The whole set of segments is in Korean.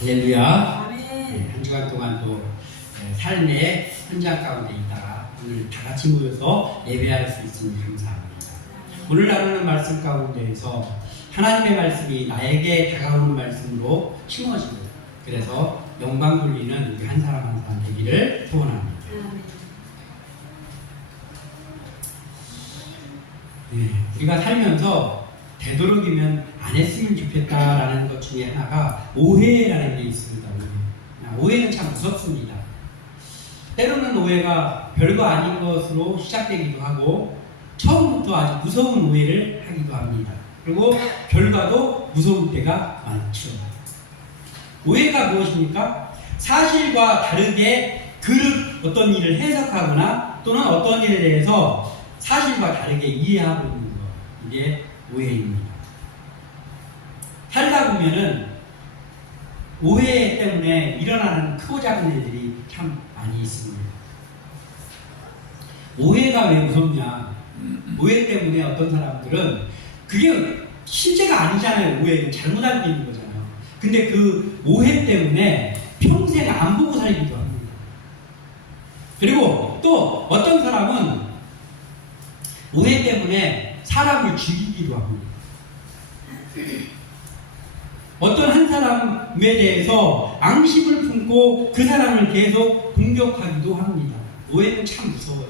할렐루야. 아멘. 네, 한 주간 동안 또 삶의 현장 가운데 있다가 오늘 다 같이 모여서 예배할 수 있으니 감사합니다. 오늘 나누는 말씀 가운데에서 하나님의 말씀이 나에게 다가오는 말씀으로 심어지고 그래서 영광 돌리는 우리 한 사람 한 사람 되기를 소원합니다. 네, 우리가 살면서 되도록이면 안 했으면 좋겠다라는 것 중에 하나가 오해라는 게 있습니다. 오해는 참 무섭습니다. 때로는 오해가 별거 아닌 것으로 시작되기도 하고 처음부터 아주 무서운 오해를 하기도 합니다. 그리고 결과도 무서울 때가 많죠. 오해가 무엇입니까? 사실과 다르게 어떤 일을 해석하거나 또는 어떤 일에 대해서 사실과 다르게 이해하고 있는 것. 이게 오해입니다. 살다 보면은 오해 때문에 일어나는 크고 작은 일들이 참 많이 있습니다. 오해가 왜 무섭냐? 오해 때문에 어떤 사람들은 그게 실제가 아니잖아요. 오해는 잘못 알고 있는 거잖아요. 근데 그 오해 때문에 평생 안 보고 살기도 합니다. 그리고 또 어떤 사람은 오해 때문에 사람을 죽이기도 합니다. 어떤 한 사람에 대해서 앙심을 품고 그 사람을 계속 공격하기도 합니다. 오해는 참 무서워요.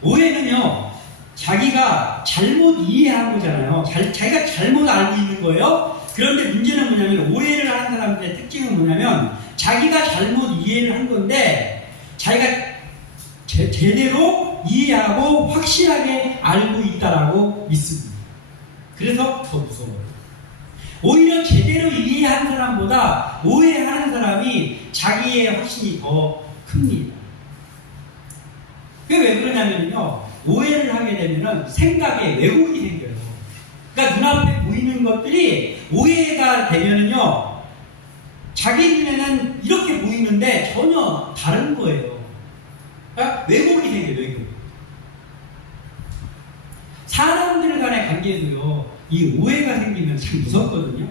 오해는요, 자기가 잘못 이해한 거잖아요. 자기가 잘못 알고 있는 거예요. 그런데 문제는 뭐냐면, 오해를 하는 사람들의 특징은 뭐냐면, 자기가 잘못 이해를 한 건데, 자기가 제대로 이해하고 확실하게 알고 있다라고 믿습니다. 그래서 더 무서워요. 오히려 제대로 이해한 사람보다 오해하는 사람이 자기의 확신이 더 큽니다. 그게 왜 그러냐면요, 오해를 하게 되면 생각에 왜곡이 생겨요. 그러니까 눈앞에 보이는 것들이 오해가 되면은요, 자기 눈에는 이렇게 보이는데 전혀 다른 거예요. 그러니까 왜곡이 생겨요, 왜곡. 사람들 간의 관계도요, 이 오해가 생기면 참 무섭거든요.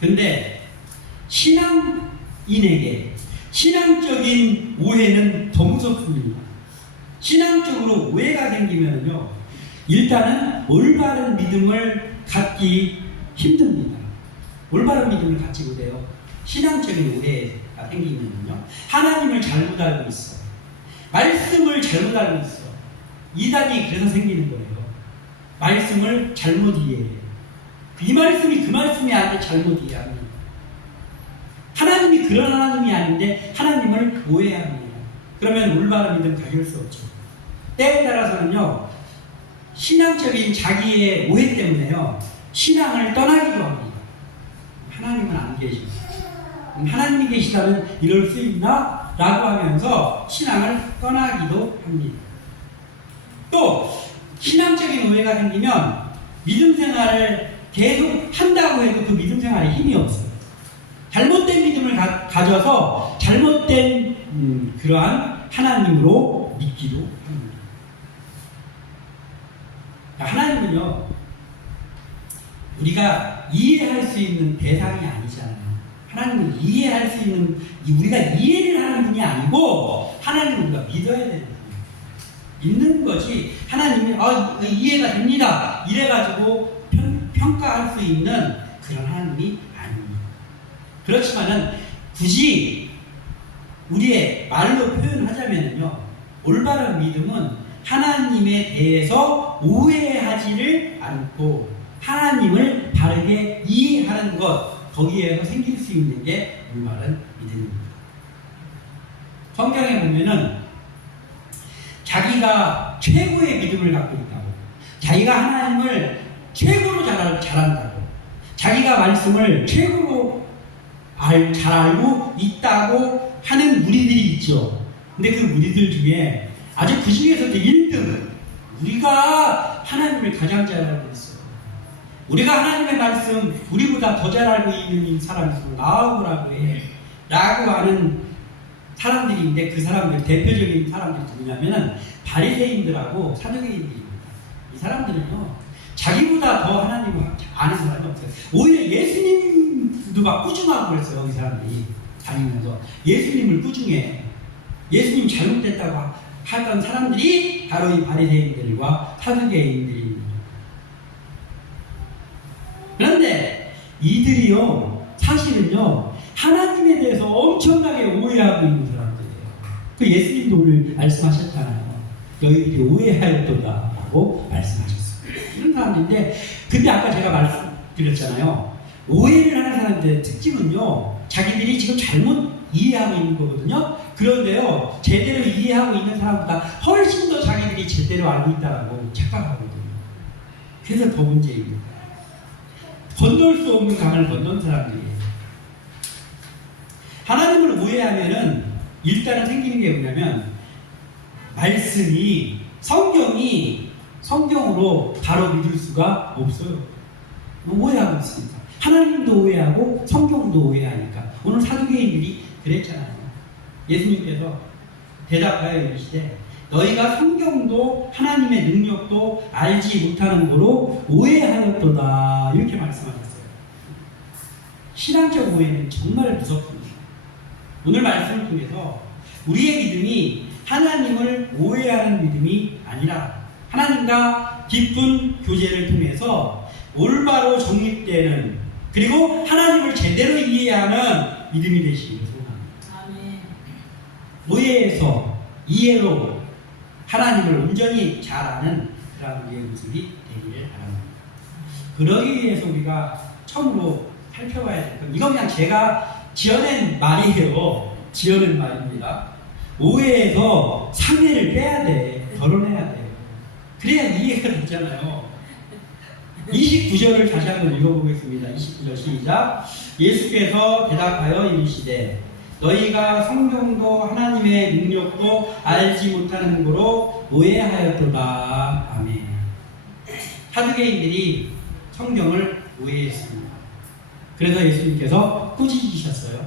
근데 신앙인에게 신앙적인 오해는 더 무섭습니다. 신앙적으로 오해가 생기면요, 일단은 올바른 믿음을 갖기 힘듭니다. 올바른 믿음을 갖지 못해요. 신앙적인 오해가 생기면요, 하나님을 잘못 알고 있어. 말씀을 잘못 알고 있어. 이단이 그래서 생기는 거예요. 말씀을 잘못 이해해요. 이 말씀이 그 말씀이 아닌데 잘못 이해합니다. 하나님이 그런 하나님이 아닌데 하나님을 오해합니다. 그러면 올바른 믿음 가질 수 없죠. 때에 따라서는요, 신앙적인 자기의 오해 때문에요, 신앙을 떠나기도 합니다. 하나님은 안 계시고, 하나님이 계시다면 이럴 수 있나? 라고 하면서 신앙을 떠나기도 합니다. 또 신앙적인 오해가 생기면 믿음 생활을 계속 한다고 해도 그 믿음 생활에 힘이 없어요. 잘못된 믿음을 가져서 잘못된 그러한 하나님으로 믿기도 합니다. 하나님은요, 우리가 이해할 수 있는 대상이 아니잖아요. 하나님은 이해할 수 있는, 우리가 이해를 하는 분이 아니고 하나님을 우리가 믿어야 되는 거예요. 믿는 거지, 하나님이 이해가 됩니다 이래가지고 평가할 수 있는 그런 하나님이 아닙니다. 그렇지만은 굳이 우리의 말로 표현하자면요, 올바른 믿음은 하나님에 대해서 오해하지를 않고 하나님을 바르게 이해하는 것, 거기에서 생길 수 있는 게 올바른 믿음입니다. 성경에 보면은 자기가 최고의 믿음을 갖고 있다고, 자기가 하나님을 최고로 잘한다고, 자기가 말씀을 최고로 잘 알고 있다고 하는 무리들이 있죠. 근데 그 무리들 중에 아주 그 중에서도 1등, 우리가 하나님을 가장 잘 알고 있어요. 우리가 하나님의 말씀 우리보다 더 잘 알고 있는 사람이 있으면 나오라고 해 라고 하는 사람들인데, 그 사람들 대표적인 사람들이 누구냐면은 바리새인들하고 사두개인들입니다. 이 사람들은요, 자기보다 더 하나님을 아는 사람이 없어요. 오히려 예수님 막 꾸중하고 그랬어요. 이 사람들이 다니면서 예수님을 꾸중해. 예수님 잘못됐다고 하던 사람들이 바로 이 바리새인들과 사두개인들입니다. 그런데 이들이요, 사실은요, 하나님에 대해서 엄청나게 오해하고 있는 사람들이에요. 그 예수님도 오늘 말씀하셨잖아요. 너희들이 오해하였도다라고 말씀하셨어요. 이런 사람들인데, 근데 아까 제가 말씀드렸잖아요. 오해를 하는 사람들의 특징은요, 자기들이 지금 잘못 이해하고 있는 거거든요. 그런데요, 제대로 이해하고 있는 사람보다 훨씬 더 자기들이 제대로 알고 있다고 착각하거든요. 그래서 더 문제입니다. 건널 수 없는 강을 건넌 사람들이에요. 하나님을 오해하면은 일단은 생기는 게 뭐냐면, 말씀이, 성경으로 바로 믿을 수가 없어요. 오해하고 있으니까. 하나님도 오해하고 성경도 오해하니까. 오늘 사두개인들이 그랬잖아요. 예수님께서 대답하여 이르시되 너희가 성경도 하나님의 능력도 알지 못하는 거로 오해하였도다, 이렇게 말씀하셨어요. 신앙적 오해는 정말 무섭습니다. 오늘 말씀을 통해서 우리의 믿음이 하나님을 오해하는 믿음이 아니라 하나님과 깊은 교제를 통해서 올바로 정립되는, 그리고 하나님을 제대로 이해하는 믿음이 되시기를 소원합니다. 오해에서 이해로 하나님을 온전히 잘 아는 그런 우리의 모습이 되기를 바랍니다. 그러기 위해서 우리가 처음으로 살펴봐야 될 건, 이건 그냥 제가 지어낸 말이에요. 지어낸 말입니다. 오해에서 상해를 빼야 돼. 덜어내야 돼. 그래야 이해가 되잖아요. 29절을 다시 한번 읽어보겠습니다. 29절 시작. 예수께서 대답하여 이르시되 너희가 성경도 하나님의 능력도 알지 못하는 거로 오해하였도다. 아멘. 사두개인들이 성경을 오해했습니다. 그래서 예수님께서 꾸짖으셨어요.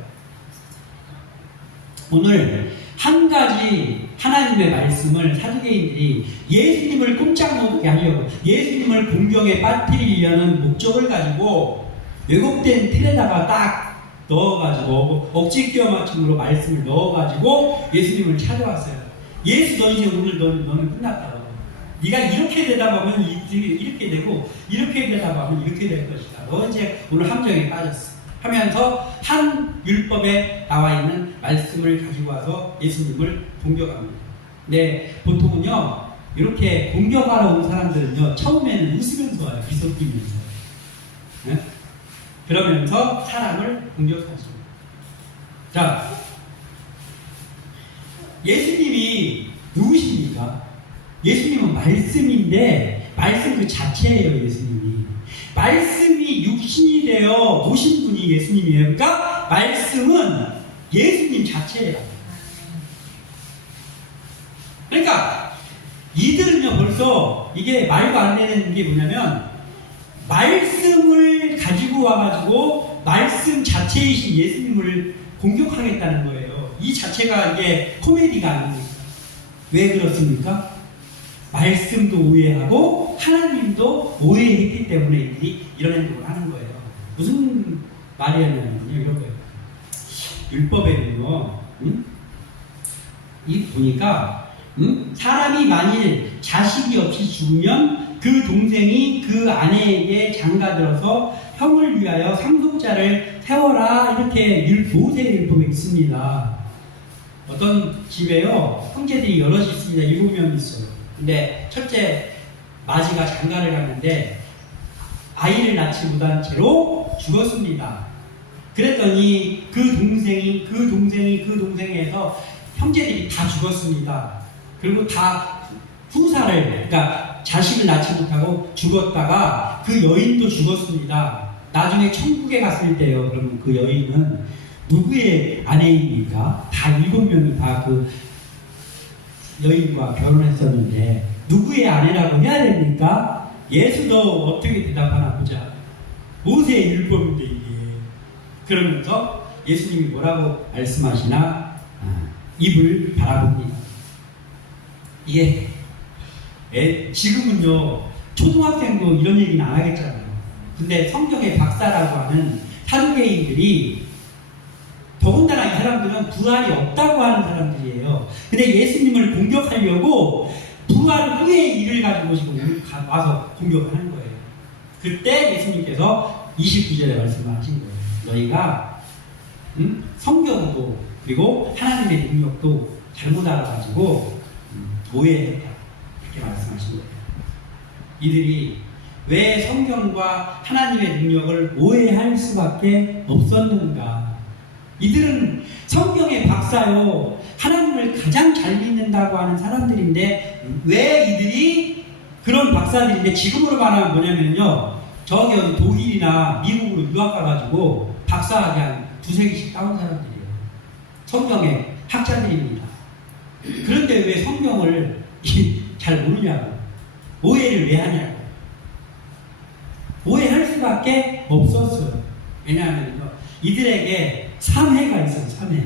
오늘 한 가지 하나님의 말씀을 사두개인들이 예수님을 꼼짝 못하게 하려고, 예수님을 공경에 빠뜨리려는 목적을 가지고 왜곡된 틀에다가 딱 넣어가지고 억지 끼워 맞춤으로 말씀을 넣어가지고 예수님을 찾아왔어요. 예수, 너 이제 오늘 너는 끝났다. 네가 이렇게 대답하면 이렇게 되고 이렇게 대답하면 이렇게 될 것이다. 너 이제 오늘 함정에 빠졌어. 하면서 한 율법에 나와 있는 말씀을 가지고 와서 예수님을 공격합니다. 네, 보통은요, 이렇게 공격하러 온 사람들은요, 처음에는 웃으면서 와요. 미소 띄면서. 네? 그러면서 사람을 공격하죠. 자, 예수님이 누구십니까? 예수님은 말씀인데, 말씀 그 자체예요, 예수님이. 말씀이 육신이 되어 오신 분이 예수님이에요. 그러니까 말씀은 예수님 자체예요. 그러니까 이들은요, 벌써 이게 말도 안 되는 게 뭐냐면, 말씀을 가지고 와가지고 말씀 자체이신 예수님을 공격하겠다는 거예요. 이 자체가 이게 코미디가 아닙니까? 왜 그렇습니까? 말씀도 오해하고 하나님도 오해했기 때문에 이들이 이런 행동을 하는 거예요. 무슨 말이냐면요, 이런 거예요. 율법에는요, 이 보니까 사람이 만일 자식이 없이 죽으면 그 동생이 그 아내에게 장가들어서 형을 위하여 상속자를 세워라, 이렇게 모세율법에 있습니다. 어떤 집에요, 형제들이 여럿이 있습니다. 7명 있어요. 근데 첫째 마지가 장가를 갔는데 아이를 낳지 못한 채로 죽었습니다. 그랬더니 그 동생이 해서 형제들이 다 죽었습니다. 그리고 다 후사를, 그러니까 자식을 낳지 못하고 죽었다가 그 여인도 죽었습니다. 나중에 천국에 갔을 때요, 그러면 그 여인은 누구의 아내입니까? 다 7명이 다 그 여인과 결혼했었는데 누구의 아내라고 해야 됩니까? 예수도 어떻게 대답하나 보자. 모세의 율법인데 이게. 그러면서 예수님이 뭐라고 말씀하시나? 입을 바라봅니다. 이게 지금은요, 초등학생도 이런 얘기는 안 하겠잖아요. 근데 성경의 박사라고 하는 사도 사두개인들이 더군다나 이 사람들은 부활이 없다고 하는 사람들이에요. 근데 예수님을 공격하려고 부활 후의 일을 가지고 지금 와서 공격하는 거예요. 그때 예수님께서 29절에 말씀하신 거예요. 너희가 성경도 그리고 하나님의 능력도 잘못 알아가지고 오해했다. 이렇게 말씀하신 거예요. 이들이 왜 성경과 하나님의 능력을 오해할 수밖에 없었는가? 이들은 성경의 박사요, 하나님을 가장 잘 믿는다고 하는 사람들인데 왜 이들이 그런 박사들인데 지금으로 말하면 뭐냐면요, 저기 어디 독일이나 미국으로 유학 가가지고 박사학위 한 두세 개씩 따온 사람들이에요. 성경의 학자들입니다. 그런데 왜 성경을 잘 모르냐고, 오해를 왜 하냐고. 오해할 수밖에 없었어요. 왜냐하면 이들에게 3해가 있어요. 3해.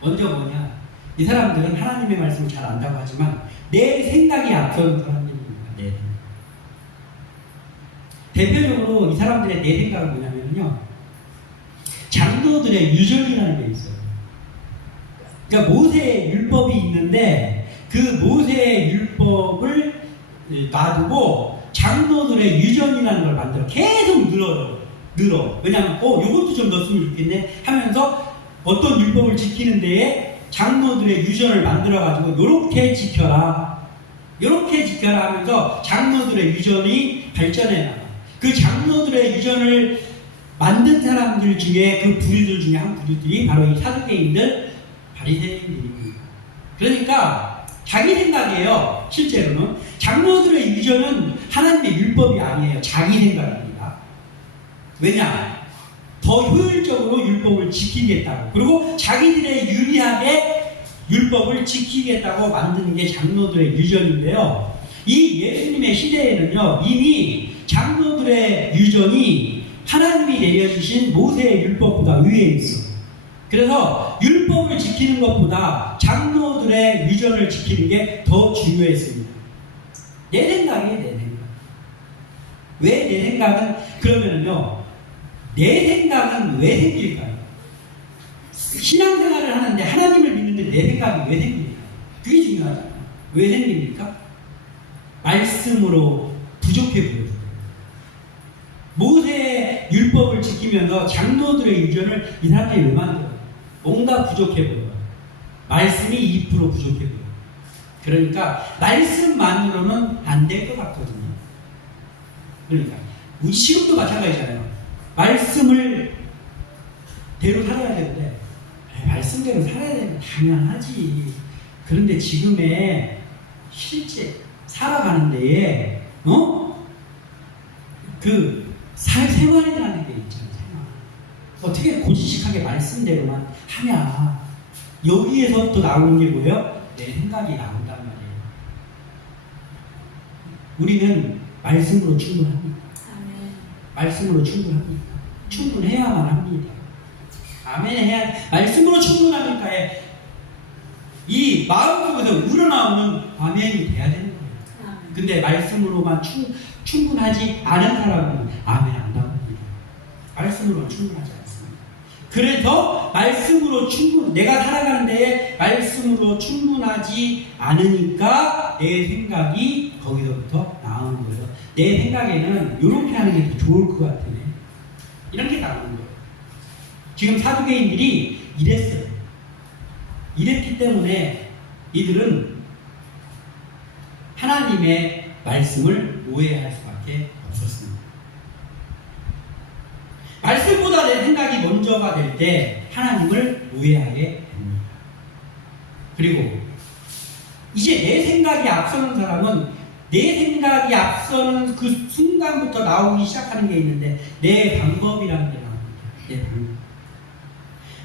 먼저 뭐냐, 이 사람들은 하나님의 말씀을 잘 안다고 하지만 내 생각이 앞서는 사람들입니다. 네. 대표적으로 이 사람들의 내 생각은 뭐냐면요, 장로들의 유전이라는 게 있어요. 그러니까 모세의 율법이 있는데 그 모세의 율법을 놔두고 장로들의 유전이라는 걸 만들어 계속 늘어. 왜냐하면 요것도 좀 넣었으면 좋겠네 하면서 어떤 율법을 지키는 데에 장로들의 유전을 만들어가지고 요렇게 지켜라 하면서 장로들의 유전이 발전해 나가. 그 장로들의 유전을 만든 사람들 중에 그 부류들 중에 한 부류들이 바로 이 사두개인들, 바리새인들입니다. 그러니까 자기 생각이에요. 실제로는 장로들의 유전은 하나님의 율법이 아니에요. 자기 생각입니다. 왜냐? 더 효율적으로 율법을 지키겠다고, 그리고 자기들의 유리하게 율법을 지키겠다고 만드는 게 장로들의 유전인데요. 이 예수님의 시대에는요, 이미 장로들의 유전이 하나님이 내려주신 모세의 율법보다 위에 있어. 그래서 율법을 지키는 것보다 장로들의 유전을 지키는 게 더 중요했습니다. 내 생각이에요, 내 생각. 왜 내 생각은, 그러면은요, 내 생각은 왜 생길까요? 신앙생활을 하는데 하나님을 믿는데 내 생각이 왜 생깁니까? 그게 중요하잖아요. 왜 생깁니까? 말씀으로 부족해 보여요. 모세의 율법을 지키면서 장로들의 유전을 이 사람들이 왜 만들어요? 뭔가 부족해 보여요. 말씀이 2% 부족해 보여요. 그러니까 말씀만으로는 안 될 것 같거든요. 그러니까 우리 지금도 마찬가지잖아요. 말씀을 대로 살아야 되는데 말씀대로 살아야 되는 당연하지. 그런데 지금의 실제 살아가는 데에 그 생활이라는 게 있잖아요. 어떻게 고지식하게 말씀대로만 하냐. 여기에서 또 나오는 게 뭐예요? 내 생각이 나온단 말이에요. 우리는 말씀으로 충분합니다. 말씀으로 충분합니다. 충분해야만 합니다. 아멘 해야, 말씀으로 충분하니까 이 마음속에서 우러나오는 아멘이 돼야 되는 거예요. 근데 말씀으로만 충분하지 않은 사람은 아멘 안 나옵니다. 말씀으로만 충분하지 않습니다. 그래서 말씀으로 내가 살아가는 데에 말씀으로 충분하지 않으니까 내 생각이 거기서부터 나오는 거예요. 내 생각에는 이렇게 하는 게 더 좋을 것 같으네. 이런 게 나오는 거예요. 지금 사두개인들이 이랬어요. 이랬기 때문에 이들은 하나님의 말씀을 오해할 수밖에 없었습니다. 말씀보다 내 생각이 먼저가 될 때 하나님을 오해하게 됩니다. 그리고 이제 내 생각이 앞서는 사람은 내 생각이 앞서는 그 순간부터 나오기 시작하는 게 있는데 내 방법이라는 게 나옵니다. 내 방법.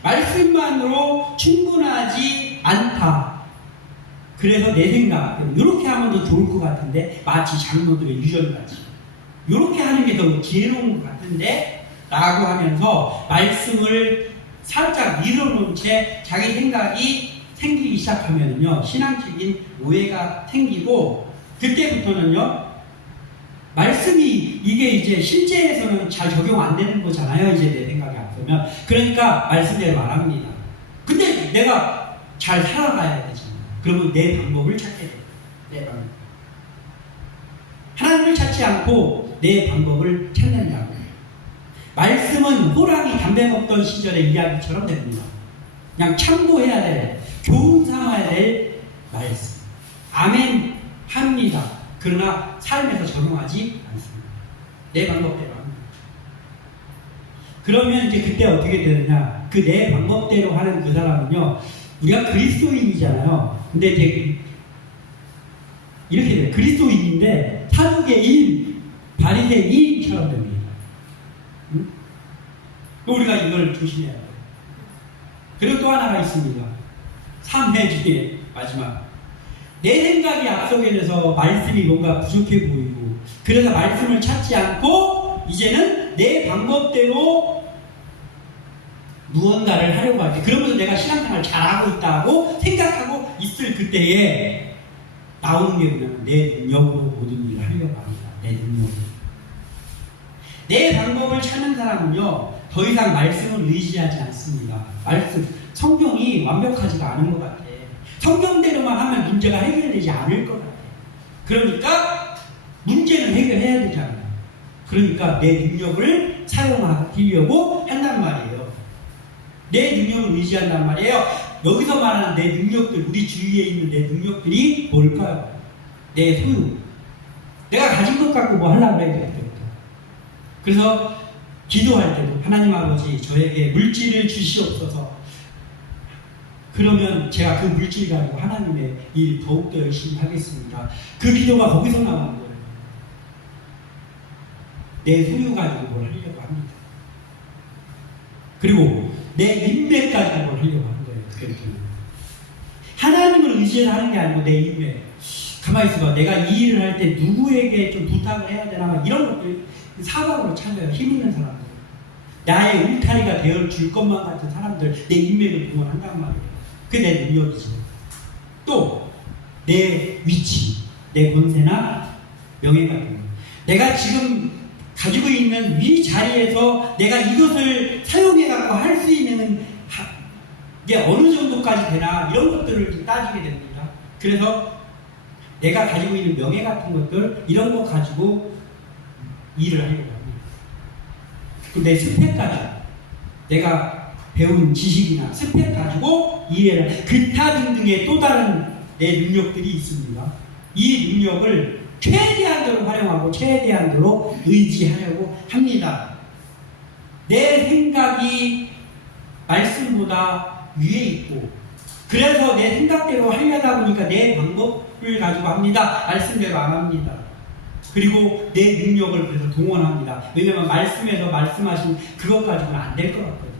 말씀만으로 충분하지 않다. 그래서 내 생각, 이렇게 하면 더 좋을 것 같은데, 마치 장로들의 유전같이 이렇게 하는 게 더 지혜로운 것 같은데 라고 하면서 말씀을 살짝 밀어놓은 채 자기 생각이 생기기 시작하면요, 신앙적인 오해가 생기고, 그때부터는요 말씀이 이게 이제 실제에서는 잘 적용 안 되는 거잖아요. 이제 내 생각에 앞서면. 그러니까 말씀대로 말합니다. 근데 내가 잘 살아가야 되잖아요. 그러면 내 방법을 찾게 돼요. 내 방법. 하나님을 찾지 않고 내 방법을 찾는다고. 말씀은 호랑이 담배 먹던 시절의 이야기처럼 됩니다. 그냥 참고해야 될, 교훈 삼아야 될 말씀. 아멘 합니다. 그러나 삶에서 적용하지 않습니다. 내 방법대로 합니다. 그러면 이제 그때 어떻게 되느냐? 그 내 방법대로 하는 그 사람은요, 우리가 그리스도인이잖아요. 근데 이제 이렇게 돼요. 그리스도인인데 사두개인, 바리새인처럼 됩니다. 응? 우리가 이걸 조심해야 돼요. 그리고 또 하나가 있습니다. 3회 중에 마지막. 내 생각이 앞서게 돼서 말씀이 뭔가 부족해 보이고, 그래서 말씀을 찾지 않고 이제는 내 방법대로 무언가를 하려고 할 때, 그러면서 내가 신앙생활을 잘하고 있다고 생각하고 있을 그때에 나오는 게 뭐냐면 내 능력으로 모든 일을 하려고 합니다. 내 능력으로. 내 방법을 찾는 사람은요, 더 이상 말씀을 의지하지 않습니다. 말씀, 성경이 완벽하지가 않은 것 같아. 성경대로만 하면 문제가 해결되지 않을 것 같아. 그러니까 문제는 해결해야 되잖아요. 그러니까 내 능력을 사용하려고 한단 말이에요. 내 능력을 의지한단 말이에요. 여기서 말하는 내 능력들, 우리 주위에 있는 내 능력들이 뭘까요? 내 소유. 내가 가진 것 갖고 뭐 하려고 해야 될 때부터. 그래서 기도할 때도 하나님 아버지 저에게 물질을 주시옵소서. 그러면 제가 그 물질 가지고 하나님의 일 더욱더 열심히 하겠습니다. 그 기도가 거기서 나오는 거예요. 내 소유 가지고 뭘 하려고 합니다. 그리고 내 인맥 가지고 뭘 하려고 하는 거예요. 그렇게. 하나님을 의지해서 하는 게 아니고 내 인맥. 가만히 있어봐. 내가 이 일을 할 때 누구에게 좀 부탁을 해야 되나, 이런 것들 사방으로 찾아요. 힘 있는 사람들. 나의 울타리가 되어줄 것만 같은 사람들, 내 인맥을 동원한단 말이에요. 그게 내 능력이죠. 또 내 위치, 내 권세나 명예 같은 거. 내가 지금 가지고 있는 위 자리에서 내가 이것을 사용해갖고 할 수 있는 게 어느 정도까지 되나, 이런 것들을 따지게 됩니다. 그래서 내가 가지고 있는 명예 같은 것들, 이런 거 가지고 일을 하려고 합니다. 그리고 내 스펙까지, 내가 배운 지식이나 스펙 가지고 이해를, 기타 등등의 또 다른 내 능력들이 있습니다. 이 능력을 최대한도로 활용하고 최대한도로 의지하려고 합니다. 내 생각이 말씀보다 위에 있고, 그래서 내 생각대로 하려다 보니까 내 방법을 가지고 합니다. 말씀대로 안 합니다. 그리고 내 능력을 그래서 동원합니다. 왜냐하면 말씀에서 말씀하신 그것 가지고는 안 될 것 같거든요.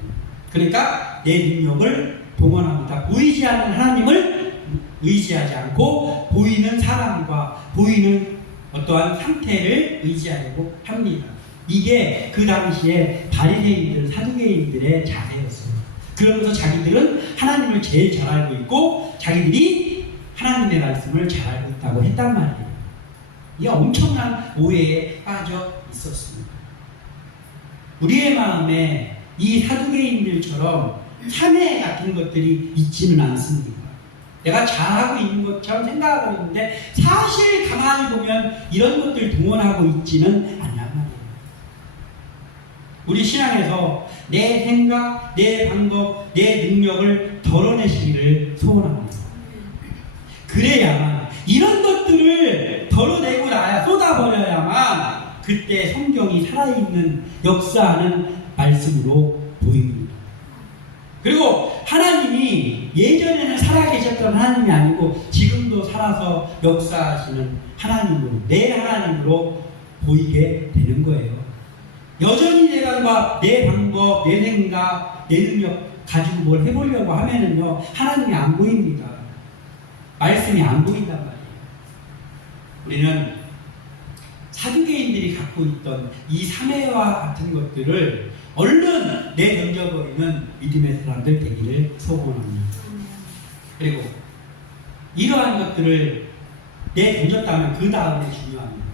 그러니까 내 능력을 동원합니다. 보이지 않는 하나님을 의지하지 않고 보이는 사람과 보이는 어떠한 상태를 의지하려고 합니다. 이게 그 당시에 바리새인들, 사두개인들의 자세였어요. 그러면서 자기들은 하나님을 제일 잘 알고 있고 자기들이 하나님의 말씀을 잘 알고 있다고 했단 말이에요. 이게 엄청난 오해에 빠져 있었습니다. 우리의 마음에 이 사두개인들처럼 참회 같은 것들이 있지는 않습니다. 내가 잘하고 있는 것처럼 생각하고 있는데 사실 가만히 보면 이런 것들 동원하고 있지는 않단 말이에요. 우리 신앙에서 내 생각, 내 방법, 내 능력을 덜어내시기를 소원합니다. 그래야만, 이런 것들을 덜어내고 나야, 쏟아버려야만 그때 성경이 살아있는, 역사하는 말씀으로 보입니다. 그리고 하나님이 예전에는 살아계셨던 하나님이 아니고 지금도 살아서 역사하시는 하나님으로, 내 하나님으로 보이게 되는 거예요. 여전히 내가 내 방법, 내 생각, 내 능력 가지고 뭘 해보려고 하면은요, 하나님이 안 보입니다. 말씀이 안 보인단 말이에요. 우리는 사두개인들이 갖고 있던 이 삼회와 같은 것들을 얼른 내던져버리는 믿음의 사람들 되기를 소원합니다. 그리고 이러한 것들을 내던졌다면 그 다음에 중요합니다.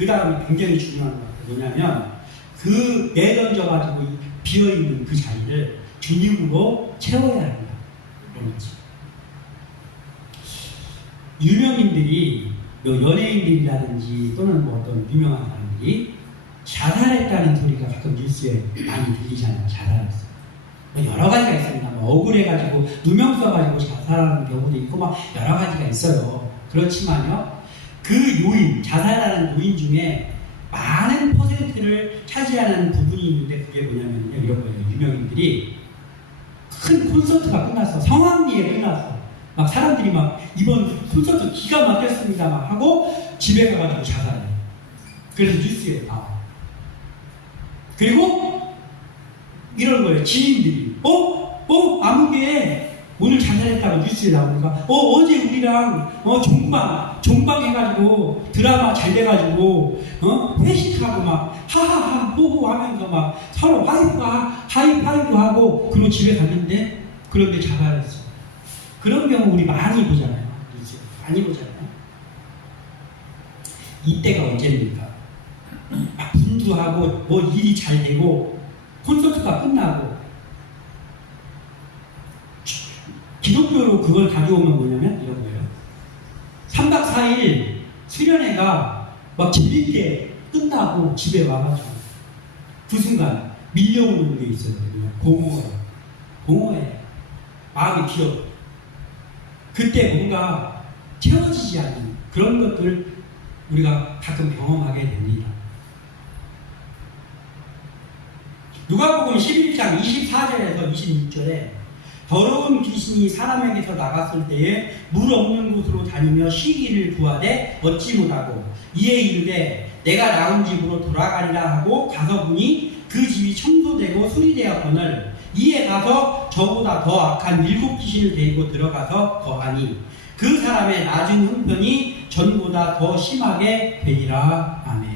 그 다음에 굉장히 중요한 것 같아요. 뭐냐면 그 내던져가지고 비어있는 그 자리를 주님으로 채워야 한다. 그런 거지. 유명인들이 연예인들이라든지 또는 뭐 어떤 유명한 사람들이 자살했다는 소리가 가끔 뉴스에 많이 들리잖아요. 자살했어. 뭐 여러 가지가 있습니다. 뭐 억울해가지고 누명 써가지고 자살하는 경우도 있고 막 여러 가지가 있어요. 그렇지만요, 그 요인, 자살하는 요인 중에 많은 퍼센트를 차지하는 부분이 있는데 그게 뭐냐면요, 이런 거예요. 유명인들이 큰 콘서트가 끝났어. 성황리에 끝났어. 막 사람들이 막 이번 콘서트 기가 막혔습니다 막 하고 집에 가가지고 자살해. 그래서 뉴스에 나와. 그리고 이런 거예요. 지인들이 아무개 오늘 자살했다고 뉴스에 나오니까 어제 우리랑 종방 해가지고 드라마 잘 돼가지고 회식하고 막 하하하 호호 하면서 막 서로 하이파이브 하고 그리고 집에 갔는데 그런데 자살했어. 그런 경우 우리 많이 보잖아요. 뉴스 많이 보잖아요. 이때가 언제입니까? 막 분주하고 뭐 일이 잘 되고 콘서트가 끝나고 기독교로 그걸 가져오면 뭐냐면 이런 거예요. 3박 4일 수련회가 막 재밌게 끝나고 집에 와가지고 그 순간 밀려오는 게 있어요. 공허해. 마음이 비어. 그때 뭔가 채워지지 않는 그런 것들을 우리가 가끔 경험하게 됩니다. 누가복음 11장 24절에서 26절에 더러운 귀신이 사람에게서 나갔을 때에 물 없는 곳으로 다니며 쉬기를 구하되 얻지 못하고 이에 이르되 내가 나온 집으로 돌아가리라 하고 가서 보니 그 집이 청소되고 수리되었거늘 이에 가서 저보다 더 악한 7 귀신을 데리고 들어가서 거하니 그 사람의 낮은 형편이 전보다 더 심하게 되리라. 아멘.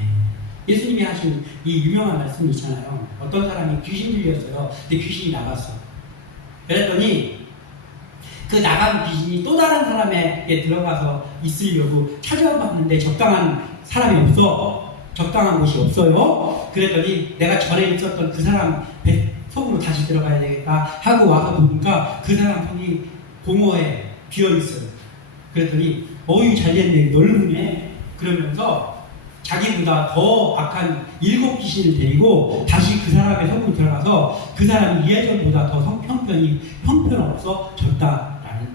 예수님이 하신 이 유명한 말씀이 있잖아요. 어떤 사람이 귀신 들렸어요. 근데 귀신이 나갔어. 그랬더니 그 나간 귀신이 또 다른 사람에게 들어가서 있으려고 찾아봤는데 적당한 사람이 없어. 적당한 곳이 없어요. 그랬더니 내가 전에 있었던 그 사람 속으로 다시 들어가야 되겠다 하고 와서 보니까 그 사람 손이 공허에 비어있어요. 그랬더니 어이 잘됐네 넓으네 그러면서 자기보다 더 악한 7 귀신을 데리고 다시 그 사람의 속으로 들어가서 그 사람이 예전보다 더 형편없어졌다라는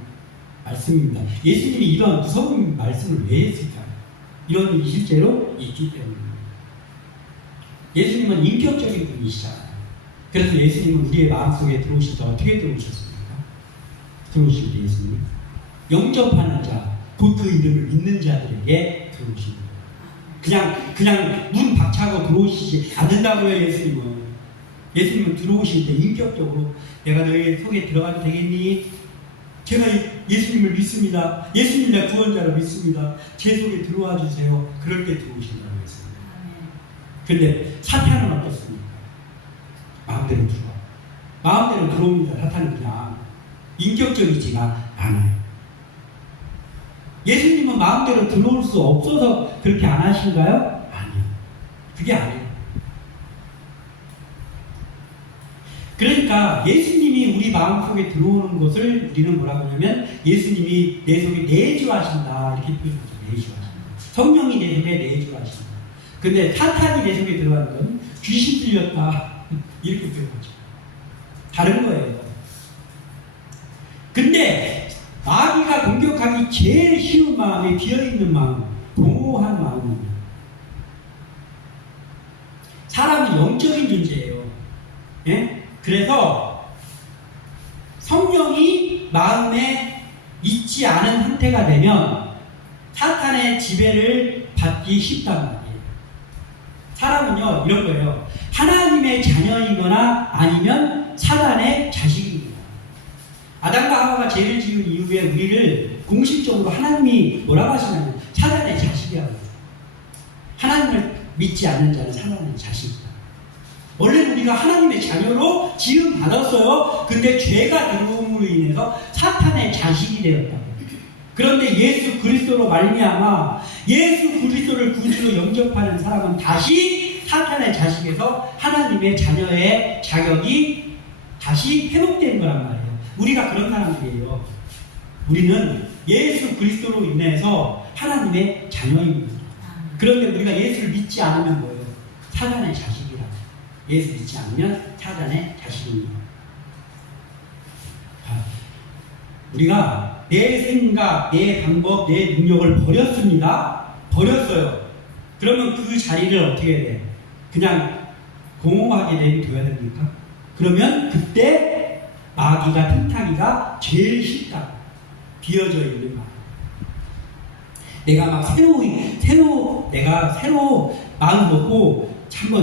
말씀입니다. 예수님이 이런 무서운 말씀을 왜 했을까요? 이런 일이 실제로 있기 때문입니다. 예수님은 인격적인 분이시잖아요. 그래서 예수님은 우리의 마음속에 들어오실 때 어떻게 들어오셨습니까? 들어오실 때 예수님 영접하는 자, 곧 그 이름을 믿는 자들에게 들어오십니다. 그냥 문 박차고 들어오시지 않는다고요. 예수님은 들어오실 때 인격적으로 내가 너희 속에 들어가도 되겠니? 제가 예수님을 믿습니다. 예수님 내 구원자로 믿습니다. 제 속에 들어와 주세요. 그럴 때 들어오신다고 했습니다. 근데 사탄은 어떻습니까? 마음대로 들어와. 마음대로 들어옵니다. 사탄은 그냥 인격적이지가 않아요. 예수님은 마음대로 들어올 수 없어서 그렇게 안 하신가요? 아니요. 그게 아니에요. 그러니까 예수님이 우리 마음속에 들어오는 것을 우리는 뭐라고 하냐면 예수님이 내 속에 내주하신다 이렇게 표현하죠. 내주하신다. 성령이 내 속에 내주하신다. 근데 사탄이 내 속에 들어가는 건 귀신 들렸다 이렇게 표현하죠. 다른 거예요. 근데 마귀가 공격하기 제일 쉬운 마음이 비어있는 마음, 공허한 마음입니다. 사람은 영적인 존재예요. 예? 그래서 성령이 마음에 있지 않은 상태가 되면 사탄의 지배를 받기 쉽단 말이에요. 사람은요 이런 거예요. 하나님의 자녀이거나 아니면 사단의 자식입니다. 아담과 하와가 죄를 지은 이후에 우리를 공식적으로 하나님이 뭐라고 하시냐면 사단의 자식이라고 해요. 하나님을 믿지 않는 자는 사단의 자식이다. 원래 우리가 하나님의 자녀로 지음 받았어요. 근데 죄가 들어옴으로 인해서 사탄의 자식이 되었다고. 그런데 예수 그리스도로 말미암아 예수 그리스도를 구주로 영접하는 사람은 다시 사탄의 자식에서 하나님의 자녀의 자격이 다시 회복되는 거란 말이에요. 우리가 그런 사람들이에요. 우리는 예수 그리스도로 인해서 하나님의 자녀입니다. 그런데 우리가 예수를 믿지 않으면 뭐예요? 사단의 자식이라. 예수 믿지 않으면 사단의 자식입니다. 우리가 내 생각, 내 방법, 내 능력을 버렸습니다. 버렸어요. 그러면 그 자리를 어떻게 해야 돼? 그냥 공허하게 내비둬야 됩니까? 그러면 그때 마귀가 틈타기가 제일 쉽다. 비어져 있는 말. 내가 막 내가 새로 마음 먹고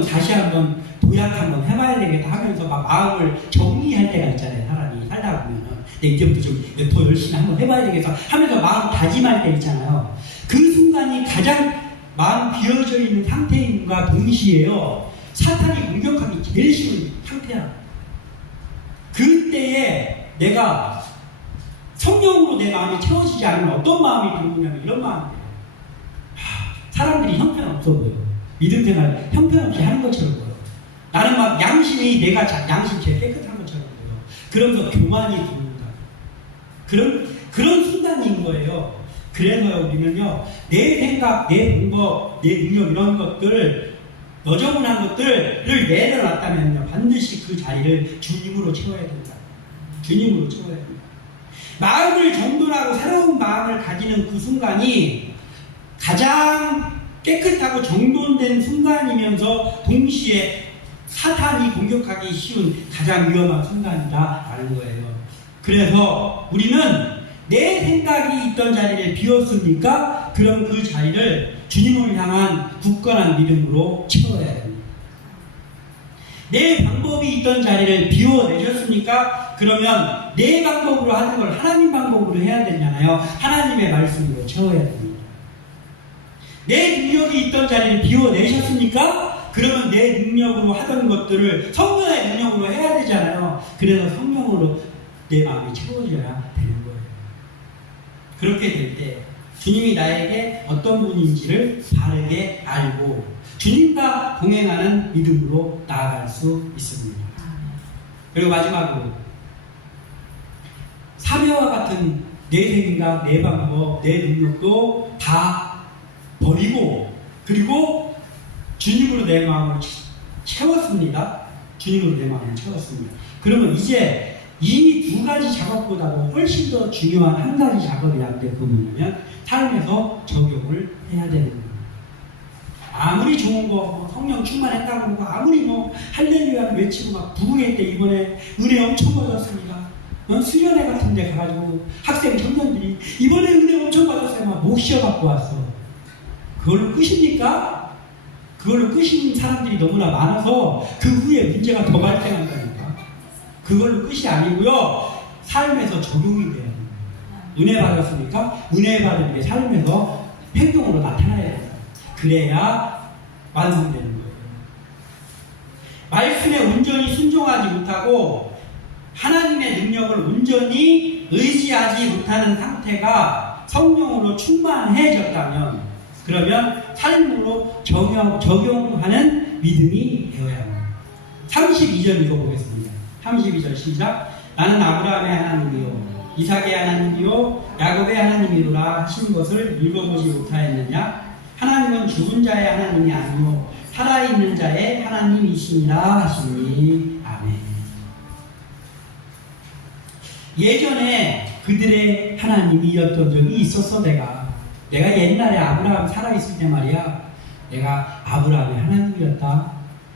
다시 한번 도약 한번 해봐야 되겠다 하면서 막 마음을 정리할 때가 있잖아요. 사람이 살다 보면은. 이제부터 좀 더 열심히 한번 해봐야 되겠어 하면서 마음 다짐할 때 있잖아요. 그 순간이 가장 마음 비어져 있는 상태인과 동시에요. 사탄이 공격하기 제일 쉬운 상태야. 그때에 내가 성령으로 내 마음이 채워지지 않으면 어떤 마음이 들고냐면 이런 마음이에요. 사람들이 형편없어 보여. 믿음 생활 형편없이 하는 것처럼 보여. 나는 막 양심이 내가 양심 제일 깨끗한 것처럼 보여. 그러면서 교만이 듭니다. 그런 순간인 거예요. 그래서 우리는요, 내 생각, 내 방법, 내 능력 이런 것들, 너저분한 것들을 내려놨다면요, 반드시 그 자리를 주님으로 채워야 된다. 주님으로 채워야 된다. 마음을 정돈하고 새로운 마음을 가지는 그 순간이 가장 깨끗하고 정돈된 순간이면서 동시에 사탄이 공격하기 쉬운 가장 위험한 순간이다라는 거예요. 그래서 우리는 내 생각이 있던 자리를 비웠습니까? 그럼 그 자리를 주님을 향한 굳건한 믿음으로 채워야 됩니다. 내 방법이 있던 자리를 비워내셨습니까? 그러면 내 방법으로 하는 걸 하나님 방법으로 해야 되잖아요. 하나님의 말씀으로 채워야 됩니다. 내 능력이 있던 자리를 비워내셨습니까? 그러면 내 능력으로 하던 것들을 성령의 능력으로 해야 되잖아요. 그래서 성령으로 내 마음이 채워져야 되는 거예요. 그렇게 될 때 주님이 나에게 어떤 분인지를 바르게 알고 주님과 동행하는 믿음으로 나아갈 수 있습니다. 그리고 마지막으로 사매와 같은 내 생각, 내 방법, 내 능력도 다 버리고 그리고 주님으로 내 마음을 채웠습니다. 주님으로 내 마음을 채웠습니다. 그러면 이제 이미 두 가지 작업보다도 훨씬 더 중요한 한 가지 작업이 남게 그 뭐냐면 삶에서 적용을 해야 되는 겁니다. 아무리 좋은 거 성령 충만했다고 그러고 아무리 할렐루야를 외치고 막 부흥회 때 이번에 은혜 엄청 받았습니다. 수련회 같은 데 가가지고 학생 청년들이 이번에 은혜 엄청 받았어요. 막 목 쉬어갖고 왔어. 그걸로 끝입니까? 그걸로 끝인 사람들이 너무나 많아서 그 후에 문제가 더 발생한다니까. 그걸로 끝이 아니고요. 삶에서 적용이 돼요. 은혜 받았습니까? 은혜 받은 게 삶에서 행동으로 나타나야 돼요. 그래야 완성되는 거예요. 말씀에 온전히 순종하지 못하고 하나님의 능력을 온전히 의지하지 못하는 상태가 성령으로 충만해졌다면 그러면 삶으로 적용하는 믿음이 되어야 합니다. 32절 읽어보겠습니다. 32절 시작. 나는 아브라함의 하나님이요 이삭의 하나님이요 야곱의 하나님이로라 하신 것을 읽어보지 못하였느냐? 하나님은 죽은 자의 하나님이 아니요 살아있는 자의 하나님이시니라 하시니. 아멘. 예전에 그들의 하나님이었던 적이 있었어. 내가 옛날에 아브라함 살아있을 때 말이야, 내가 아브라함의 하나님이었다.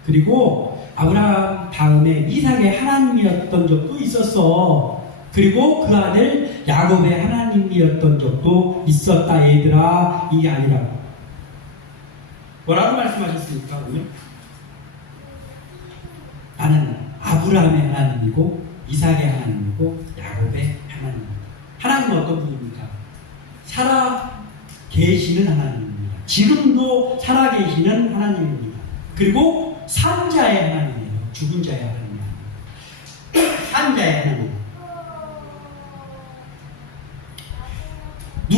그리고 아브라함 다음에 이삭의 하나님이었던 적도 있었어. 그리고 그 아들 야곱의 하나님이었던 적도 있었다. 얘들아, 이게 아니라고. 뭐라고 말씀하셨습니까? 오늘? 나는 아브라함의 하나님이고 이삭의 하나님이고 야곱의 하나님. 하나님은 어떤 분입니까? 살아 계시는 하나님입니다. 지금도 살아 계시는 하나님입니다. 그리고 산 자의 하나님이에요. 죽은 자의 하나님이 아니에요. 산 자의 하나님.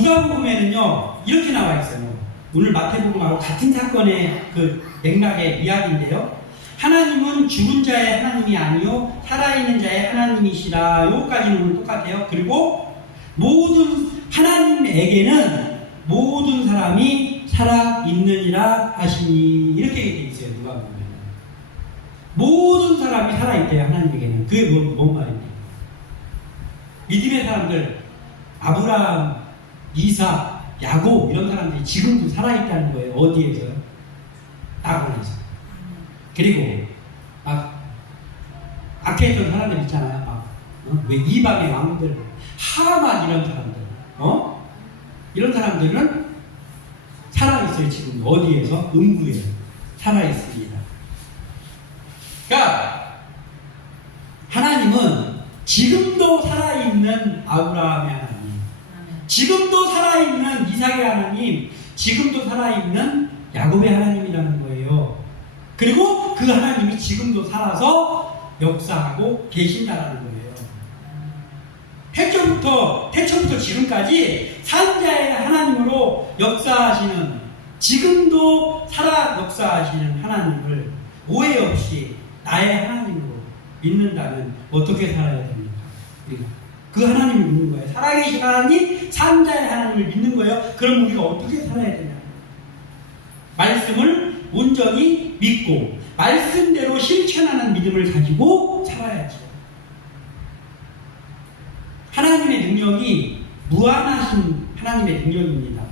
누가복음에는요 이렇게 나와 있어요. 오늘 마태복음하고 같은 사건의 그 맥락의 이야기인데요. 하나님은 죽은 자의 하나님이 아니요 살아있는 자의 하나님이시라. 요까지는 오늘 똑같아요. 그리고 모든 하나님에게는 모든 사람이 살아있느니라 하시니, 이렇게 되어 있어요. 누가복음에는 모든 사람이 살아있대요. 하나님에게는. 그게 뭔 말입니까? 믿음의 사람들, 아브라함, 이삭, 야곱 이런 사람들이 지금도 살아있다는 거예요. 어디에서요? 땅에서. 그리고 앞에 있던 사람들 있잖아요. 왜 이방의 왕들, 하만 이런 사람들, 이런 사람들은 살아있어요. 지금 어디에서? 음부에 살아있습니다. 그러니까 하나님은 지금도 살아있는 아브라함의 하나님, 지금도 살아있는 이삭의 하나님, 지금도 살아있는 야곱의 하나님이라는 거예요. 그리고 그 하나님이 지금도 살아서 역사하고 계신다라는 거예요. 태초부터 지금까지 산자의 하나님으로 역사하시는, 지금도 살아 역사하시는 하나님을 오해 없이 나의 하나님으로 믿는다면 어떻게 살아야 됩니까? 우리가 그 하나님을 믿는 거예요. 살아계신 하나님, 산자의 하나님을 믿는 거예요. 그럼 우리가 어떻게 살아야 되냐? 말씀을 온전히 믿고 말씀대로 실천하는 믿음을 가지고 살아야죠. 하나님의 능력이 무한하신 하나님의 능력입니다.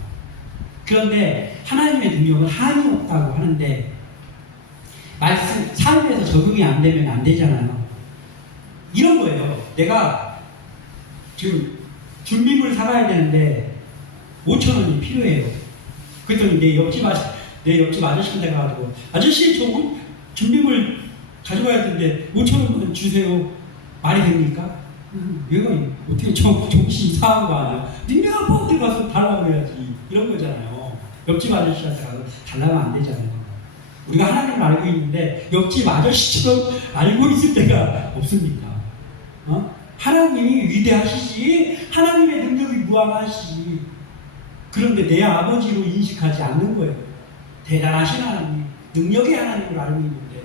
그런데 하나님의 능력은 한이 없다고 하는데 말씀, 삶에서 적용이 안 되면 안 되잖아요. 이런 거예요. 내가 지금 준비물 사가야 되는데 5,000원이 필요해요. 그랬더니 내 옆집 아저씨한테 가가지고, 아저씨 저 준비물 가져가야 되는데 5,000원만 주세요. 말이 됩니까? 얘가 어떻게 정신 이상한 거 아니야? 니네 아빠한테 가서 달라고 해야지. 이런 거잖아요. 옆집 아저씨한테 가서 달라면 안 되잖아요. 우리가 하나님을 알고 있는데 옆집 아저씨처럼 알고 있을 때가 없습니다. 하나님이 위대하시지, 하나님의 능력이 무한하시지. 그런데 내 아버지로 인식하지 않는 거예요. 대단하신 하나님, 능력의 하나님을 알고 있는데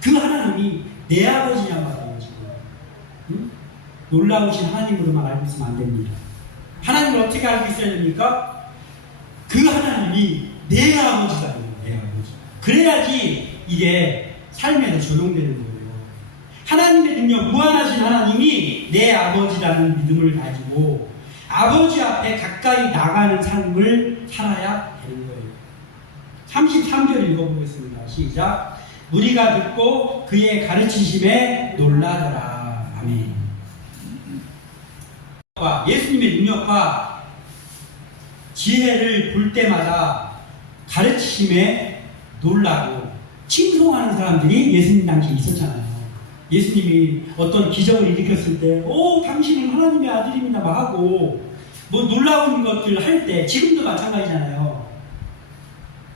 그 하나님이 내 아버지냔 말이에요. 지금 놀라우신 하나님으로만 알고 있으면 안 됩니다. 하나님을 어떻게 알고 있어야 됩니까? 그 하나님이 내 아버지다. 내 아버지. 그래야지 이게 삶에서 적용되는 거예요. 하나님의 능력, 무한하신 하나님이 내 아버지라는 믿음을 가지고 아버지 앞에 가까이 나가는 삶을 살아야 되는 거예요. 33절 읽어보겠습니다. 시작. 우리가 듣고 그의 가르치심에 놀라더라. 아멘. 예수님의 능력과 지혜를 볼 때마다 가르치심에 놀라고 칭송하는 사람들이 예수님 당시에 있었잖아요. 예수님이 어떤 기적을 일으켰을 때, 당신은 하나님의 아들입니다 막 하고 뭐 놀라운 것들 할 때, 지금도 마찬가지잖아요.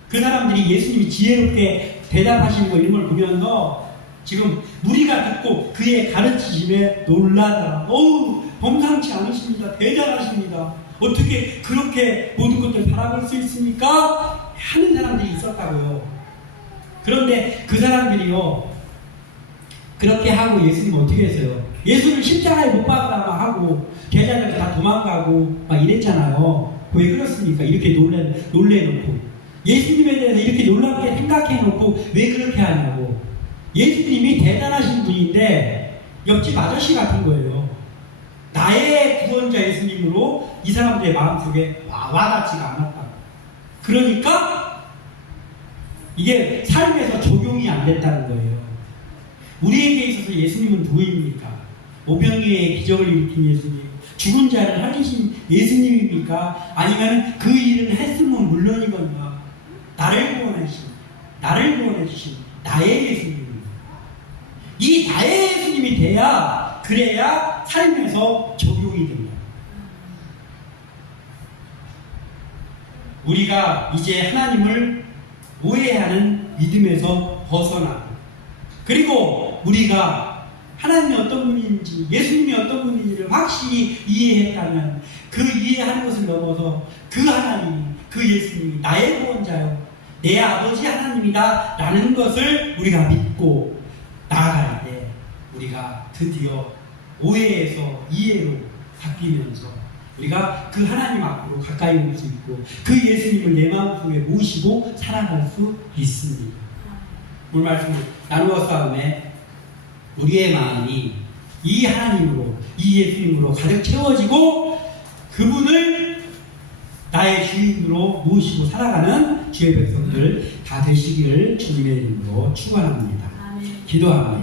그 사람들이 예수님이 지혜롭게 대답하시는 거, 이런 걸 보면서 지금 우리가 듣고 그의 가르치심에 놀라다. 범상치 않으십니다. 대단하십니다. 어떻게 그렇게 모든 것들을 바라볼 수 있습니까? 하는 사람들이 있었다고요. 그런데 그 사람들이요, 그렇게 하고 예수님 어떻게 했어요? 예수를 십자가에 못 박으라고 하고 제자들 다 도망가고 막 이랬잖아요. 왜 그렇습니까? 이렇게 놀래놓고 예수님에 대해서 이렇게 놀랍게 생각해놓고 왜 그렇게 하냐고. 예수님이 대단하신 분인데 옆집 아저씨 같은 거예요. 나의 구원자 예수님으로 이 사람들의 마음속에 와닿지가 않았다고. 그러니까 이게 삶에서 적용이 안 됐다는 거예요. 우리에게 있어서 예수님은 누구입니까? 오병이의 기적을 일으킨 예수님, 죽은 자를 살리신 예수님입니까? 아니면 그 일을 했으면 물론이거니와 나를 구원해주신 나의 예수님입니다. 이 나의 예수님이 돼야, 그래야 삶에서 적용이 됩니다. 우리가 이제 하나님을 오해하는 믿음에서 벗어나고, 그리고 우리가 하나님이 어떤 분인지, 예수님이 어떤 분인지를 확실히 이해했다면 그 이해하는 것을 넘어서 그 하나님, 그 예수님이 나의 구원자요, 내 아버지 하나님이다 라는 것을 우리가 믿고 나아갈 때 우리가 드디어 오해에서 이해로 바뀌면서 우리가 그 하나님 앞으로 가까이 올 수 있고 그 예수님을 내 마음속에 모시고 살아갈 수 있습니다. 오늘 말씀을 나누어 싸움에 우리의 마음이 이 하나님으로, 이 예수님으로 가득 채워지고 그분을 나의 주인으로 모시고 살아가는 주의 백성들 다 되시기를 주님의 이름으로 축원합니다. 기도합니다.